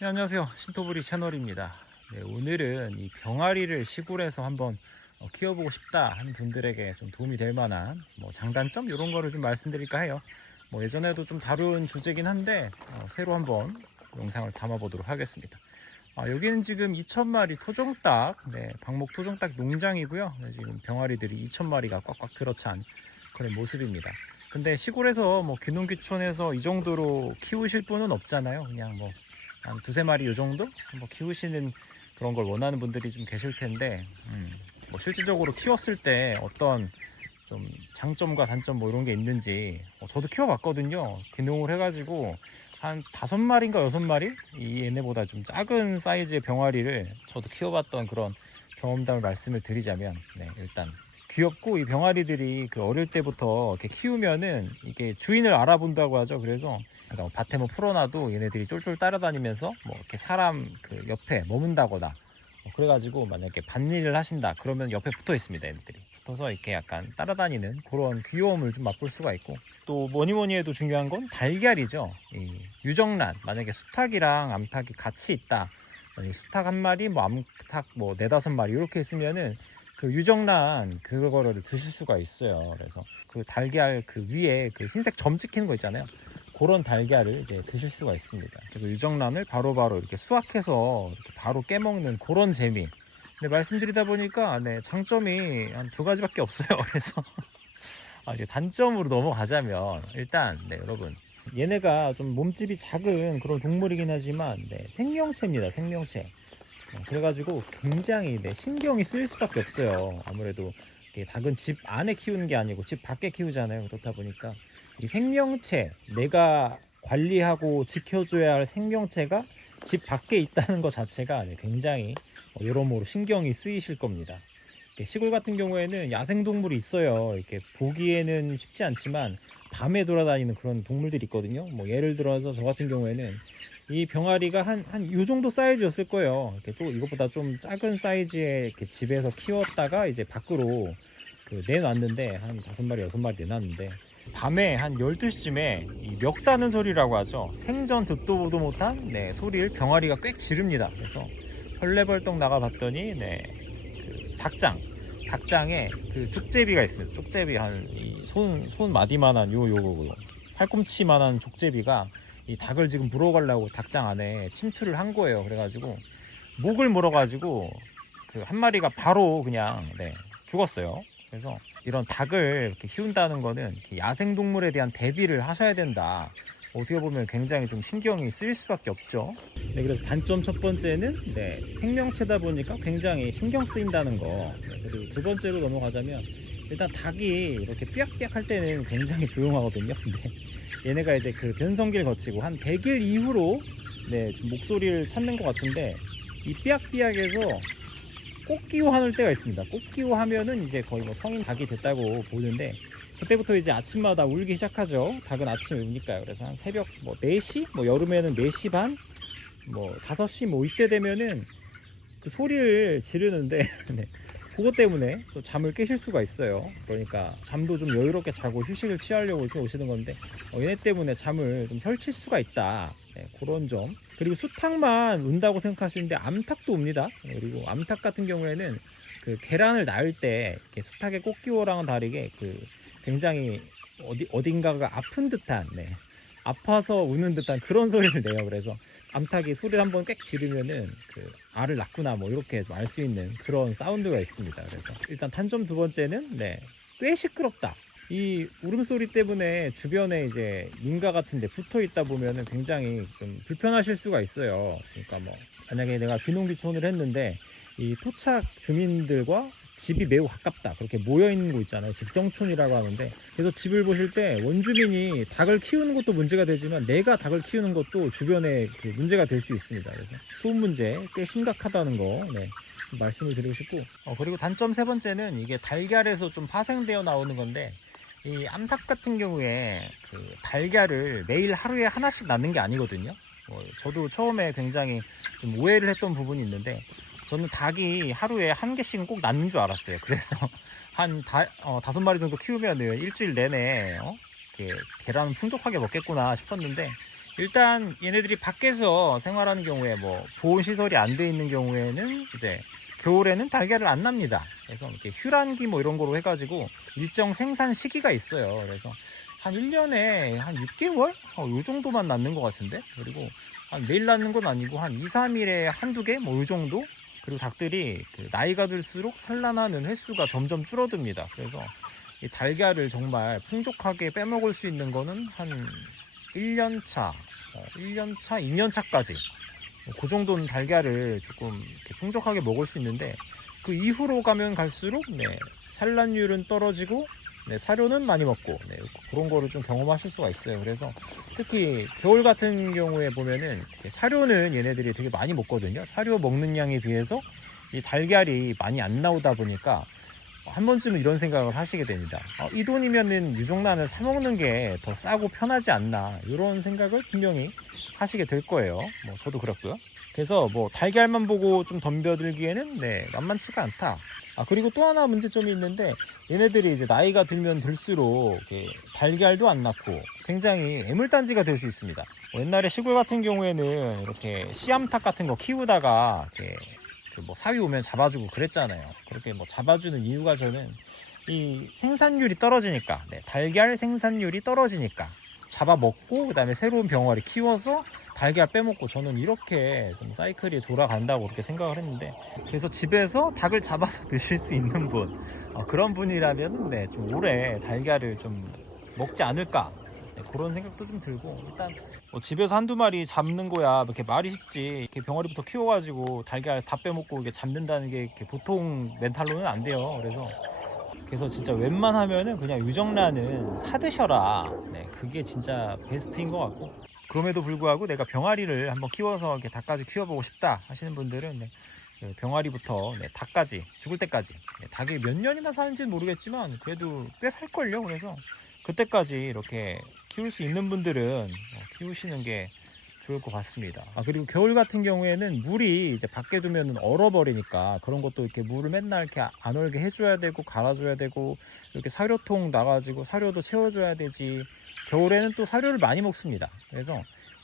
네, 안녕하세요. 신토부리 채널입니다. 네, 오늘은 이 병아리를 시골에서 한번 키워보고 싶다 하는 분들에게 좀 도움이 될 만한 장단점 이런 거를 좀 말씀드릴까 해요. 예전에도 좀 다룬 주제긴 한데 새로 한번 영상을 담아보도록 하겠습니다. 여기는 지금 2,000마리 토종닭, 방목 토종닭 농장이고요. 지금 병아리들이 2,000마리가 꽉꽉 들어찬 그런 모습입니다. 근데 시골에서 귀농귀촌에서 이 정도로 키우실 분은 없잖아요. 그냥 한 두세 마리 요 정도 키우시는 그런 걸 원하는 분들이 좀 계실 텐데, 실질적으로 키웠을 때 어떤 좀 장점과 단점 이런 게 있는지, 저도 키워봤거든요. 귀농을 해가지고 한 5마리인가 6마리 이 얘네보다 좀 작은 사이즈의 병아리를 저도 키워봤던 그런 경험담을 말씀을 드리자면, 일단 귀엽고, 이 병아리들이 그 어릴 때부터 이렇게 키우면은 이게 주인을 알아본다고 하죠. 그래서 밭에 풀어놔도 얘네들이 쫄쫄 따라다니면서 이렇게 사람 그 옆에 머문다거나, 그래가지고 만약에 밭일을 하신다 그러면 옆에 붙어 있습니다. 얘네들이 붙어서 이렇게 약간 따라다니는 그런 귀여움을 좀 맛볼 수가 있고, 또 뭐니 해도 중요한 건 달걀이죠. 이 유정란, 만약에 수탉이랑 암탉이 같이 있다, 수탉 한 마리, 암탉 4-5마리 이렇게 있으면은 그 유정란 그거를 드실 수가 있어요. 그래서 그 달걀 그 위에 그 흰색 점 찍히는 거 있잖아요. 그런 달걀을 이제 드실 수가 있습니다. 그래서 유정란을 바로바로 이렇게 수확해서 이렇게 바로 깨먹는 그런 재미. 근데 말씀드리다 보니까 장점이 한 2가지밖에 없어요. 그래서 이제 단점으로 넘어가자면, 일단 여러분, 얘네가 좀 몸집이 작은 그런 동물이긴 하지만 생명체입니다. 생명체. 그래가지고 굉장히 신경이 쓰일 수밖에 없어요. 아무래도 닭은 집 안에 키우는 게 아니고 집 밖에 키우잖아요. 그렇다 보니까 이 생명체, 내가 관리하고 지켜줘야 할 생명체가 집 밖에 있다는 것 자체가 굉장히 여러모로 신경이 쓰이실 겁니다. 시골 같은 경우에는 야생동물이 있어요. 이렇게 보기에는 쉽지 않지만 밤에 돌아다니는 그런 동물들이 있거든요. 예를 들어서 저 같은 경우에는 이 병아리가 한 요 정도 사이즈였을 거예요. 이렇게 이것보다 좀 작은 사이즈의 이렇게 집에서 키웠다가 이제 밖으로 내놨는데, 한 5마리, 6마리 내놨는데, 밤에 한 12시쯤에 이 멱다는 소리라고 하죠. 생전 듣도 보도 못한 소리를 병아리가 꽥 지릅니다. 그래서 헐레벌떡 나가봤더니 그 닭장에 그 족제비가 있습니다. 족제비 한 손 마디만한 요 팔꿈치만한 족제비가 이 닭을 지금 물어가려고 닭장 안에 침투를 한 거예요. 그래가지고 목을 물어가지고 그 한 마리가 바로 그냥 죽었어요. 그래서 이런 닭을 이렇게 키운다는 거는 야생동물에 대한 대비를 하셔야 된다. 어떻게 보면 굉장히 좀 신경이 쓰일 수밖에 없죠. 그래서 단점 첫 번째는 생명체다 보니까 굉장히 신경 쓰인다는 거. 그리고 두 번째로 넘어가자면, 일단 닭이 이렇게 삐약삐약 할 때는 굉장히 조용하거든요. 근데 얘네가 이제 그 변성기를 거치고 한 100일 이후로 좀 목소리를 찾는 것 같은데, 이 삐약삐약에서 꽃기호 하는 때가 있습니다. 꽃기호 하면은 이제 거의 성인 닭이 됐다고 보는데, 그때부터 이제 아침마다 울기 시작하죠. 닭은 아침에 우니까요. 그래서 한 새벽 4시, 여름에는 4시 반, 5시 이때 되면은 그 소리를 지르는데 그것 때문에 또 잠을 깨실 수가 있어요. 그러니까 잠도 좀 여유롭게 자고 휴식을 취하려고 이렇게 오시는 건데, 얘네 때문에 잠을 좀 설칠 수가 있다. 그런 점. 그리고 수탉만 운다고 생각하시는데 암탉도 웁니다. 그리고 암탉 같은 경우에는 그 계란을 낳을 때 수탉의 꽃기호랑은 다르게 굉장히 어딘가가 아픈 듯한, 아파서 우는 듯한 그런 소리를 내요. 그래서 암탉이 소리를 한번 꽥 지르면은 그 알을 낳구나 이렇게 알 수 있는 그런 사운드가 있습니다. 그래서 일단 단점 두 번째는 꽤 시끄럽다. 이 울음소리 때문에 주변에 이제 민가 같은 데 붙어 있다 보면은 굉장히 좀 불편하실 수가 있어요. 그러니까 만약에 내가 귀농귀촌을 했는데 이 토착 주민들과 집이 매우 가깝다, 그렇게 모여있는 곳 있잖아요. 집성촌이라고 하는데, 그래서 집을 보실 때 원주민이 닭을 키우는 것도 문제가 되지만 내가 닭을 키우는 것도 주변에 문제가 될 수 있습니다. 그래서 소음 문제 꽤 심각하다는 거 말씀을 드리고 싶고, 그리고 단점 세 번째는 이게 달걀에서 좀 파생되어 나오는 건데, 이 암탉 같은 경우에 그 달걀을 매일 하루에 하나씩 낳는 게 아니거든요. 저도 처음에 굉장히 좀 오해를 했던 부분이 있는데, 저는 닭이 하루에 1개씩은 꼭 낳는 줄 알았어요. 그래서 한 5마리 정도 키우면 일주일 내내 계란을 풍족하게 먹겠구나 싶었는데, 일단 얘네들이 밖에서 생활하는 경우에 뭐 보온 시설이 안 돼 있는 경우에는 이제 겨울에는 달걀을 안 납니다. 그래서 이렇게 휴란기 뭐 이런 거로 해가지고 일정 생산 시기가 있어요. 그래서 한 1년에 한 6개월? 요 정도만 낳는 것 같은데? 그리고 한 매일 낳는 건 아니고 한 2, 3일에 한두 개? 뭐 요 정도? 그리고 닭들이 그 나이가 들수록 산란하는 횟수가 점점 줄어듭니다. 그래서 이 달걀을 정말 풍족하게 빼먹을 수 있는 거는 한 1년차, 1년차, 2년차까지 그 정도는 달걀을 조금 이렇게 풍족하게 먹을 수 있는데 그 이후로 가면 갈수록 산란율은 떨어지고 사료는 많이 먹고 그런 거를 좀 경험하실 수가 있어요. 그래서 특히 겨울 같은 경우에 보면은 사료는 얘네들이 되게 많이 먹거든요. 사료 먹는 양에 비해서 이 달걀이 많이 안 나오다 보니까 한 번쯤은 이런 생각을 하시게 됩니다. 이 돈이면은 유정란을 사 먹는 게 더 싸고 편하지 않나, 이런 생각을 분명히 하시게 될 거예요. 뭐 저도 그렇고요. 그래서 뭐 달걀만 보고 좀 덤벼들기에는 만만치가 않다. 그리고 또 하나 문제점이 있는데, 얘네들이 이제 나이가 들면 들수록 달걀도 안 낳고 굉장히 애물단지가 될 수 있습니다. 옛날에 시골 같은 경우에는 이렇게 씨암탉 같은 거 키우다가 뭐 사위 오면 잡아주고 그랬잖아요. 그렇게 뭐 잡아주는 이유가, 저는 이 생산율이 떨어지니까, 달걀 생산율이 떨어지니까 잡아먹고 그 다음에 새로운 병아리 키워서 달걀 빼먹고, 저는 이렇게 좀 사이클이 돌아간다고 그렇게 생각을 했는데, 그래서 집에서 닭을 잡아서 드실 수 있는 분, 그런 분이라면 좀 오래 달걀을 좀 먹지 않을까, 그런 생각도 좀 들고, 일단 뭐 집에서 한두 마리 잡는 거야 이렇게 말이 쉽지, 이렇게 병아리부터 키워가지고 달걀 다 빼먹고 이게 잡는다는 게 이렇게 보통 멘탈로는 안 돼요. 그래서 진짜 웬만하면은 그냥 유정란은 사드셔라. 그게 진짜 베스트인 것 같고, 그럼에도 불구하고 내가 병아리를 한번 키워서 이렇게 닭까지 키워보고 싶다 하시는 분들은 병아리부터 닭까지, 죽을 때까지, 닭이 몇 년이나 사는지는 모르겠지만 그래도 꽤 살걸요. 그래서 그때까지 이렇게 키울 수 있는 분들은 키우시는 게 좋을 것 같습니다. 그리고 겨울 같은 경우에는 물이 이제 밖에 두면 얼어버리니까, 그런 것도 이렇게 물을 맨날 이렇게 안 얼게 해줘야 되고, 갈아줘야 되고, 이렇게 사료통 나가지고 사료도 채워줘야 되지. 겨울에는 또 사료를 많이 먹습니다. 그래서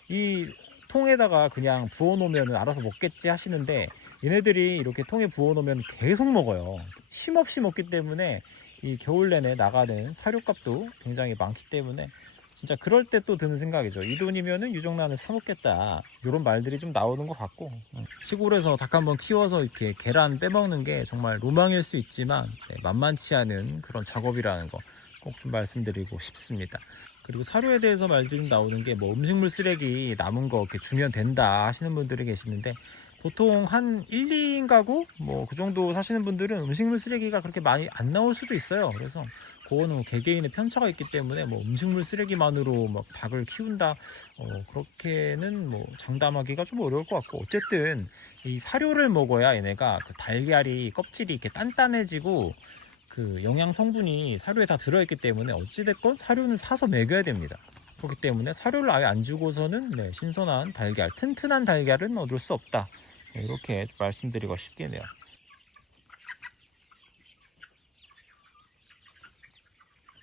이 통에다가 그냥 부어놓으면 알아서 먹겠지 하시는데, 얘네들이 이렇게 통에 부어놓으면 계속 먹어요. 쉼없이 먹기 때문에 이 겨울 내내 나가는 사료값도 굉장히 많기 때문에, 진짜 그럴 때 또 드는 생각이죠. 이 돈이면은 유정란을 사 먹겠다, 이런 말들이 좀 나오는 것 같고, 시골에서 닭 한번 키워서 이렇게 계란 빼먹는 게 정말 로망일 수 있지만 만만치 않은 그런 작업이라는 거 꼭 좀 말씀드리고 싶습니다. 그리고 사료에 대해서 말들이 나오는 게, 뭐 음식물 쓰레기 남은 거 이렇게 주면 된다 하시는 분들이 계시는데, 보통 한 1, 2인 가구 뭐 그 정도 사시는 분들은 음식물 쓰레기가 그렇게 많이 안 나올 수도 있어요. 그래서 그거는 뭐 개개인의 편차가 있기 때문에, 뭐 음식물 쓰레기만으로 막 닭을 키운다, 그렇게는 뭐 장담하기가 좀 어려울 것 같고, 어쨌든 이 사료를 먹어야 얘네가 그 달걀이 껍질이 이렇게 단단해지고 그 영양 성분이 사료에 다 들어있기 때문에, 어찌됐건 사료는 사서 먹여야 됩니다. 그렇기 때문에 사료를 아예 안 주고서는 신선한 달걀, 튼튼한 달걀은 얻을 수 없다, 이렇게 말씀드리고 싶겠네요.